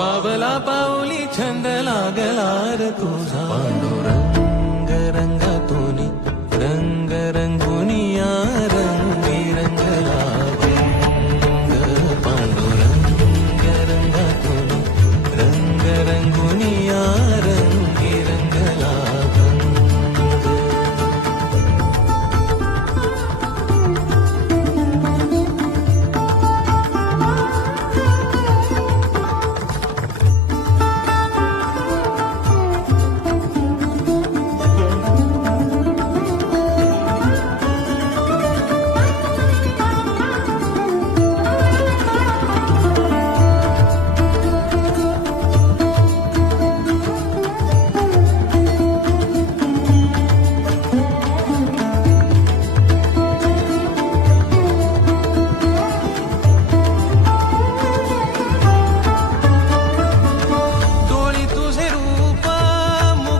पावला पावली छंद लागला तुझा.